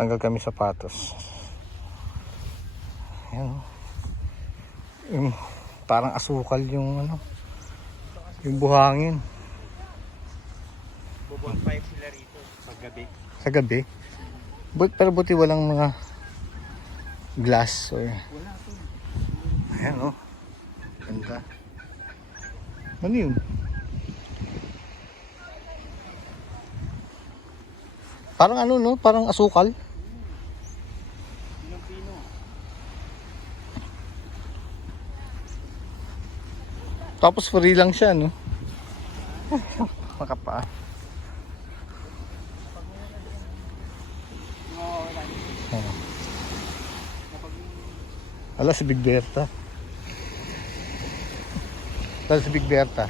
Tanggal kami sapatos. Ayan. Yung parang asukal yung ano, yung buhangin. Bubonfire sila rito pag gabi. Sa gabi. Pero buti walang mga glass or... Wala to. Ayan o. Ganda. Ano yun? Parang ano no? Parang asukal. Pinong-pino. Tapos free lang siya no? Makapaa. Ayan. Ala si Big Berta. Ala si Big Berta.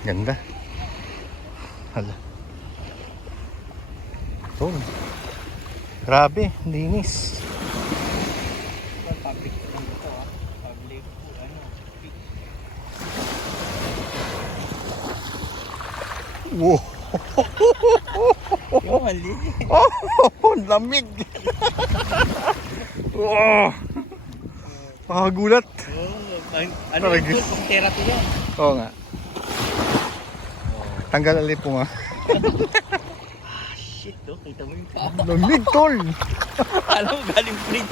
Ganda. Hala. Oh. Grabe, linis. Public lang ito ah. Public ano. Wow. Yung mali. Oh, lamig. Wow. Makagulat. Ano Talaga. yun? Kung therapy yan. Oo nga. Tanggal alip po nga. Shit to. Kita mo yung paa. Lamig tol. Alam mo galing fridge.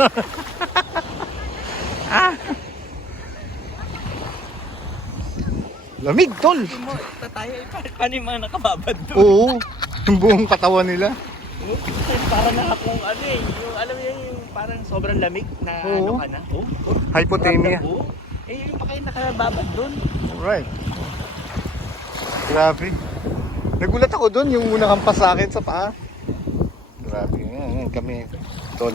Lamig tol. Hindi mo tatayo. Paano yung mga nakababad doon? Oo. Yung buong katawan nila. Parang nakakong ano eh. Yung alam mo yun yung parang sobrang lamig na Oo. ano ka na. Oh. Hypothermia. Oo. Eh yung pa kayo nakababad doon. Alright. Grabe. Nagulat ako doon yung unang hampas sa akin sa paa. Grabe. Yan kami. Tol.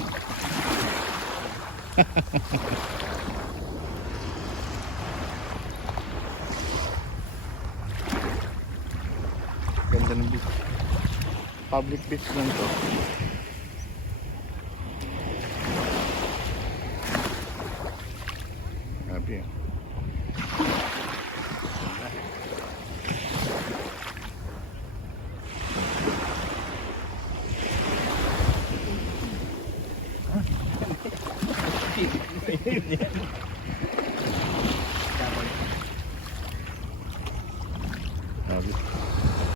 Ganda ng beach. Public beach lang to. Grabe.